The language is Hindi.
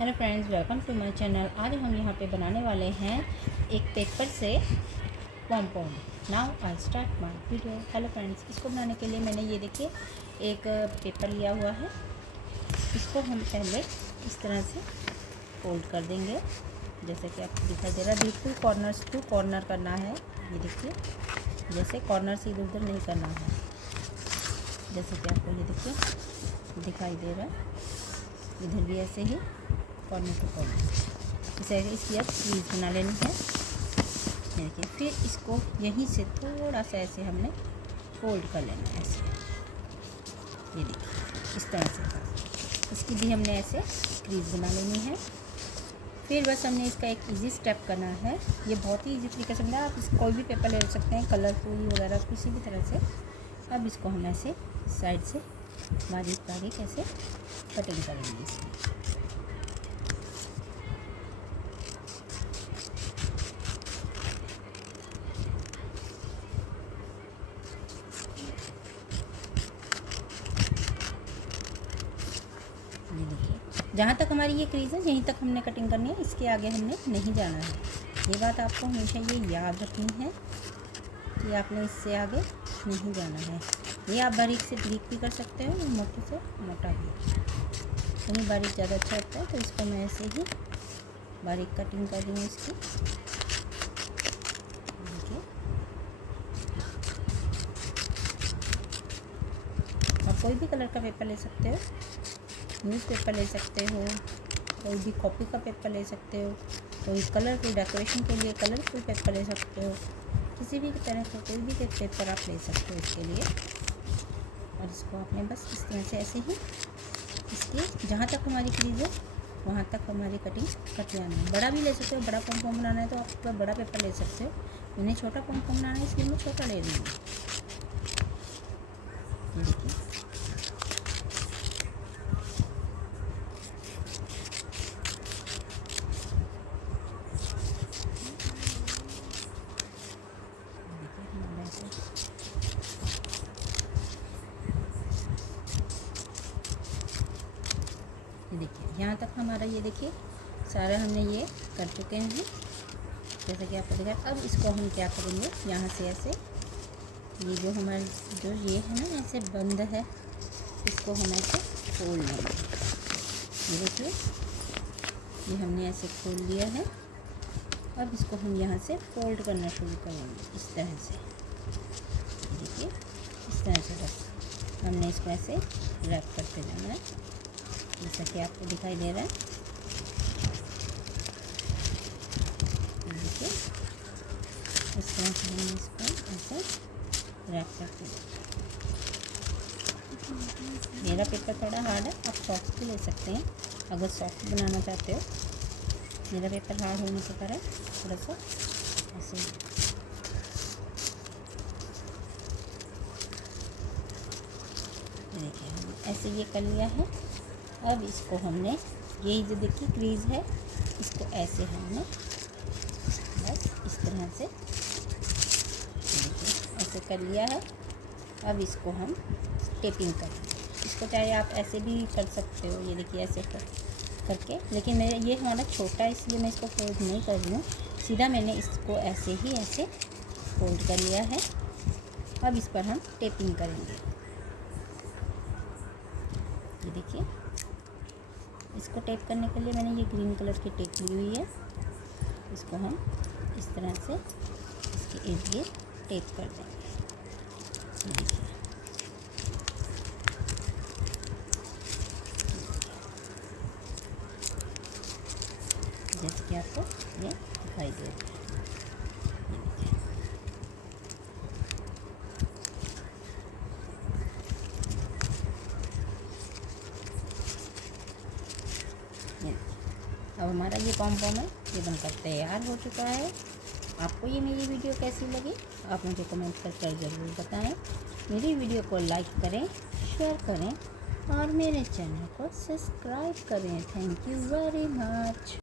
Hello friends, welcome to my channel. आज हम यहाँ पे बनाने वाले हैं एक पेपर से palm. Now I start my video. Hello friends, इसको बनाने के लिए मैंने ये देखिए एक पेपर लिया हुआ है। इसको हम पहले इस तरह से फोल्ड कर देंगे, जैसे कि आपको दिखाई दे रहा है। बिल्कुल कॉर्नर्स टू कॉर्नर करना है। ये देखिए, जैसे कॉर्नर से इधर उधर नहीं करना है, जैसे कि आपको ये देखिए दिखाई दे रहा है। इधर भी ऐसे ही कॉर्नर टू कॉर्नर इसे इसकी अब क्रीज बना लेनी है। देखिए, फिर इसको यहीं से थोड़ा सा ऐसे हमने फोल्ड कर लेना है ऐसे। ये देखिए इस तरह से इसकी भी हमने ऐसे क्रीज बना लेनी है। फिर बस हमने इसका एक इजी स्टेप करना है। ये बहुत ही इजी तरीके से बनाया। आप इस कोई भी पेपर ले सकते हैं, कलरफुल वगैरह किसी भी तरह से। अब इसको हम ऐसे साइड से बारीक बारीक ऐसे कटिंग करेंगे इसकी। ये देखिए, जहाँ तक हमारी ये क्रीज है यहीं तक हमने कटिंग करनी है, इसके आगे हमने नहीं जाना है। ये बात आपको हमेशा ये याद रखनी है कि आपने इससे आगे नहीं जाना है। ये आप बारीक से बारीक भी कर सकते हो, मोटे से मोटा भी। कहीं बारीक ज़्यादा अच्छा लगता है, तो इसको मैं ऐसे ही बारीक कटिंग कर रही हूँ इसकी। देखिए, आप कोई भी कलर का पेपर ले सकते हो, न्यूज़पेपर ले सकते हो, कोई भी कॉपी का पेपर ले सकते हो, कोई कलरफुल डेकोरेशन के लिए कलरफुल पेपर ले सकते हो। किसी भी तरह का कोई भी पेपर आप ले सकते हो इसके लिए। और इसको आपने बस इस तरह से ऐसे ही इसके जहाँ तक हमारी क्रीज है वहाँ तक हमारी कटिंग कट जाना है। बड़ा भी ले सकते हो, बड़ा पॉम बनाना है तो आप बड़ा पेपर ले सकते हो। मैंने छोटा पॉम बनाना है इसलिए मैं छोटा ले रही हूँ। ये देखिए, ये देखिए यहाँ तक हमारा ये देखिए सारा हमने ये कर चुके हैं जैसा कि आपको दिखा। अब इसको हम क्या करेंगे, यहाँ से ऐसे ये जो हमारे जो ये है ना ऐसे बंद है, इसको हम ऐसे खोल लेंगे। ये देखिए, ये हमने ऐसे खोल लिया है। अब इसको हम यहाँ से फोल्ड करना शुरू करेंगे इस तरह से। देखिए इस तरह से बस हमने इसको ऐसे रैप करते जाना है, जैसा कि आपको दिखाई दे रहा है। देखिए इस तरह से हम इसको ऐसे रैप करते हैं। मेरा पेपर थोड़ा हार्ड है, आप सॉफ्ट भी ले सकते हैं अगर सॉफ्ट बनाना चाहते हो। मेरा पेपर हार्ड होने के कारण थोड़ा सा ऐसे देखिए हम ऐसे ये कर लिया है। अब इसको हमने यही जो देखिए क्रीज है, इसको ऐसे हमने बस इस तरह से देखिए ऐसे कर लिया है। अब इसको हम टेपिंग करेंगे। इसको चाहे आप ऐसे भी कर सकते हो, ये देखिए ऐसे करके, लेकिन मेरा ये हमारा छोटा है इसलिए मैं इसको फोल्ड नहीं कर रही हूँ, सीधा मैंने इसको ऐसे ही ऐसे फोल्ड कर लिया है। अब इस पर हम टेपिंग करेंगे। ये देखिए, इसको टेप करने के लिए मैंने ये ग्रीन कलर की टेप ली हुई है। इसको हम इस तरह से इसके इर्द गिर्द टेप कर देंगे। देखिए जैसे कि आपको ये दिखाई दे रहा है। अब हमारा ये पॉम है ये बनकर तैयार हो चुका है। आपको ये मेरी वीडियो कैसी लगी आप मुझे कमेंट कर ज़रूर बताएं। मेरी वीडियो को लाइक करें, शेयर करें और मेरे चैनल को सब्सक्राइब करें। Thank you very much.